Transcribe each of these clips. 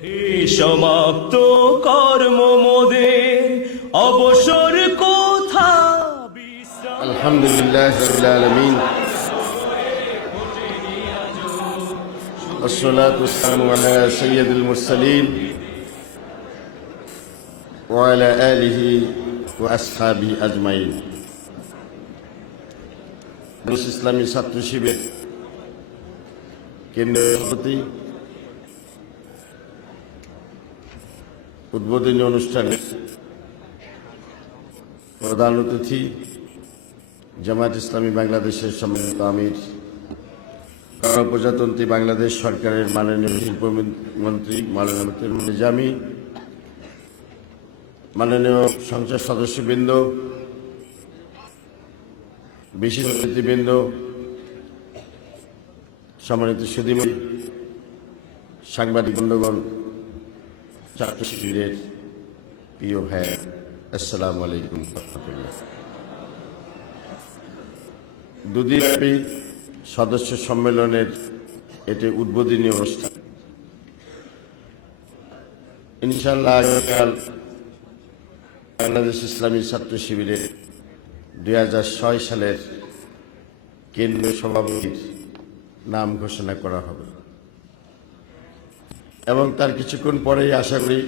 হে সমাপ্ত কর্ম মোদের অবসর কোথা বিশ্রাম الحمد لله رب العالمين والصلاة والسلام على سيد المرسلين وعلى آله وأصحابه أجمعين বাংলাদেশ ইসলামী ছাত্র শিবির কেন্দ্রীয় সভাপতি উদ্বোধনী অনুষ্ঠানে প্রধান অতিথি, জামায়াত ইসলামী বাংলাদেশের সম্মানিত আমির প্রজাতন্ত্রী বাংলাদেশ সরকারের মাননীয় শিল্পমন্ত্রী মাননীয় নিজামী, মাননীয় সংসদ সদস্যবৃন্দ বিশেষ অতিথিবৃন্দ, সম্মানিত সুদীমী সাংবাদিক বন্ধুগণ ছাত্র শিবিরের প্রিয় ভাই আসসালামু আলাইকুম রহমতুল্লাহ। দুদিনব্যাপী সদস্য সম্মেলনের এটি উদ্বোধনী অনুষ্ঠান। ইনশাল্লাহ আগামীকাল বাংলাদেশ ইসলামী ছাত্র শিবিরে দু হাজার ছয় সালের কেন্দ্রীয় সভাপতির নাম ঘোষণা করা হবে। এবং তার কিছুক্ষণ পরেই আশা করি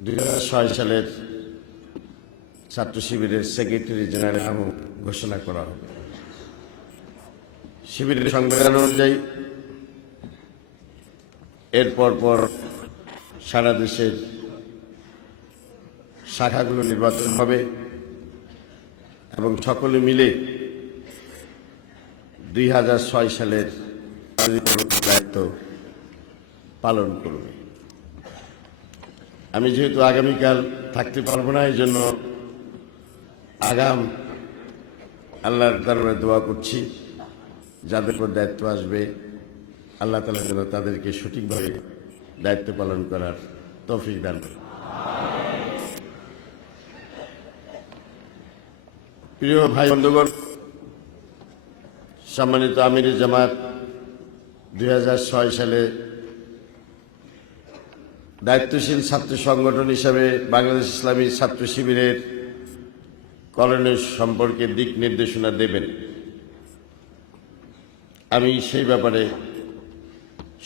দুই ছয় সালের ছাত্র শিবিরের সেক্রেটারি জেনারেল নাম ঘোষণা করা হবে। শিবিরের সংবিধান অনুযায়ী এরপর পর সারা দেশের শাখাগুলো নির্বাচন হবে এবং সকলে মিলে দুই হাজার ছয় সালের দায়িত্ব পালন করবে আমি যেহেতু আগামীকাল থাকতে পারব না এই জন্য আগাম আল্লাহর দরবারে দোয়া করছি যাদের উপর দায়িত্ব আসবে, আল্লাহ তালা যেন তাদেরকে সঠিকভাবে দায়িত্ব পালন করার তৌফিক দান করেন। প্রিয় ভাই বন্ধুগণ, সম্মানিত আমির জামাত দুই হাজার ছয় সালে দায়িত্বশীল ছাত্র সংগঠন হিসাবে বাংলাদেশ ইসলামী ছাত্র শিবিরের করণীয় সম্পর্কে দিক নির্দেশনা দেবেন। আমি সেই ব্যাপারে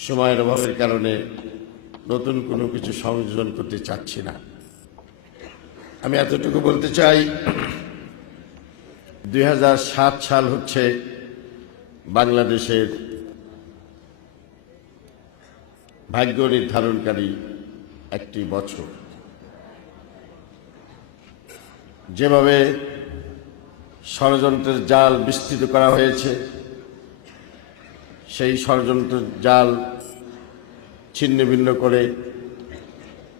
সময়ের অভাবের কারণে নতুন কোনো কিছু সংযোজন করতে চাচ্ছি না। আমি এতটুকু বলতে চাই, দুই হাজার সাত সাল হচ্ছে বাংলাদেশের ভাগ্য নির্ধারণকারী একটি বছর। যেভাবে ষড়যন্ত্রের জাল বিস্তৃত করা হয়েছে, সেই ষড়যন্ত্রের জাল ছিন্ন ভিন্ন করে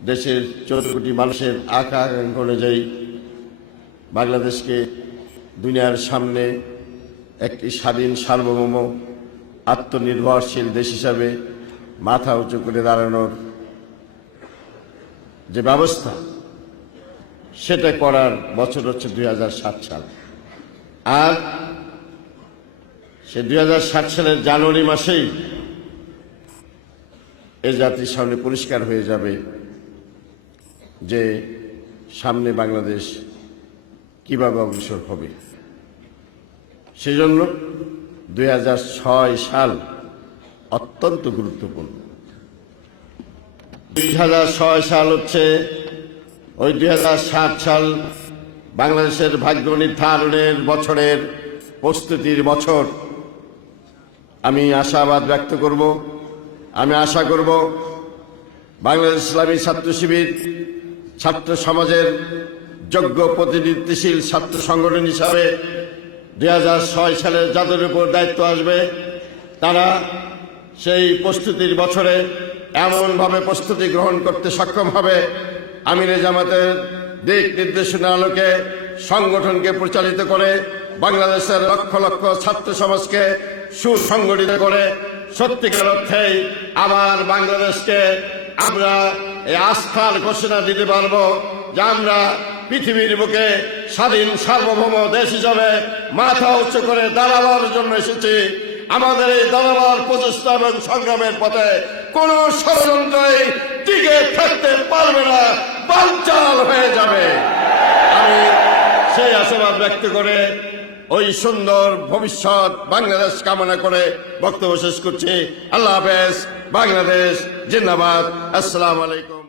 দেশের চৌদ্দ কোটি মানুষের আকাঙ্ক্ষা অনুযায়ী বাংলাদেশকে দুনিয়ার সামনে একটি স্বাধীন, সার্বভৌম, আত্মনির্ভরশীল দেশ হিসাবে মাথা উঁচু করে দাঁড়ানোর যে ব্যবস্থা সেটা করার বছর হচ্ছে দুই হাজার সাত সাল। আর সে দুই হাজার সাত সালের জানুয়ারি মাসেই এ জাতির সামনে পরিষ্কার হয়ে যাবে যে সামনে বাংলাদেশ কীভাবে অগ্রসর হবে। সেজন্য দুই হাজার ছয় সাল অত্যন্ত গুরুত্বপূর্ণ। দুই হাজার ছয় সাল হচ্ছে ওই দুই হাজার সাত সাল বাংলাদেশের ভাগ্য নির্ধারণের বছরের প্রস্তুতির বছর। আমি আশাবাদ ব্যক্ত করব। আমি আশা করব বাংলাদেশ ইসলামী ছাত্র শিবির ছাত্র সমাজের যোগ্য প্রতিনিধিশীল ছাত্র সংগঠন হিসাবে দু হাজার ছয় সালের যাদের উপর দায়িত্ব আসবে, তারা সেই প্রস্তুতির বছরে এমনভাবে প্রস্তুতি গ্রহণ করতে সক্ষম হবে। আমিরে জামাতের দিক নির্দেশনা আলোকে সংগঠনকে পরিচালিত করে বাংলাদেশের লক্ষ লক্ষ ছাত্র সমাজকে সুসংগঠিত করে সত্যিকার অর্থেই আবার বাংলাদেশকে আমরা এই আস্থার ঘোষণা দিতে পারব যে আমরা পৃথিবীর বুকে স্বাধীন সার্বভৌম দেশ হিসাবে মাথা উচ্চ করে দাঁড়াবার জন্য এসেছি। আমাদের এই দাঁড়াবার প্রচেষ্টা এবং সংগ্রামের পথে কোন ষড়যন্ত্রে টিকে থাকতে পারবে না বাঞ্চাল হয়ে যাবে। আমি সেই আশাবাদ ব্যক্ত করে ওই সুন্দর ভবিষ্যৎ বাংলাদেশ কামনা করে বক্তব্য শেষ করছি। আল্লাহ হাফেজ, বাংলাদেশ, জিন্দাবাদ। আসসালাম আলাইকুম।